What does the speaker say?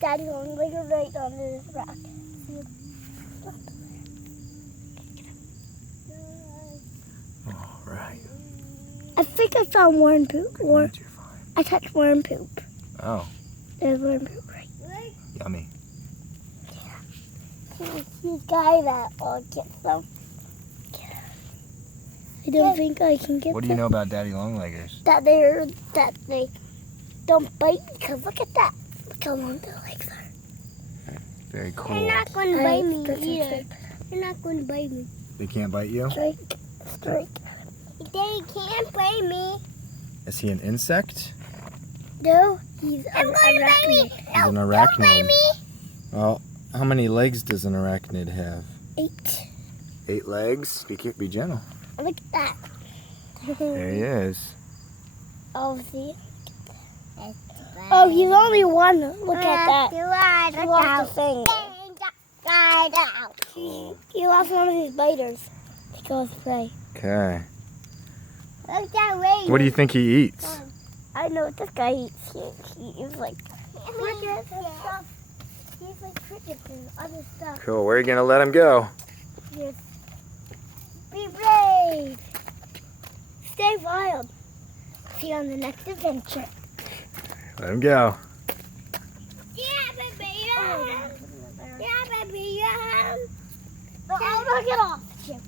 daddy long-legged right under this rock. All right. I think I found worm poop. Good Or news, you're fine. I touched worm poop. Oh, There's worm poop right. yummy. He's guy that will get some. I don't think I can get What do you know about daddy long-leggers? that they don't bite because look at that. Look how long their legs are. Very cool. They're not going to bite me That's either. strike. They're not going to bite me. They can't bite you? Strike. They can't bite me. Is he an insect? No, he's I'm an going to bite me. arachnid. He's an Don't bite arachnid. me. Well, how many legs does an arachnid have? 8. 8 legs? Be gentle. Look at that. There he is. Oh, see? Oh, he's only one. Look at that. He lost a thing. He lost one of his biters. He goes play. Okay. Look that way. What do you think he eats? I know what this guy eats. He eats like crickets and stuff. He eats like crickets and other stuff. Cool. Where are you going to let him go? Yes. Be brave. Stay wild. See you on the next adventure. Let him go. Yeah, baby. Yeah, baby. Yeah. Oh, knock it off, Chip.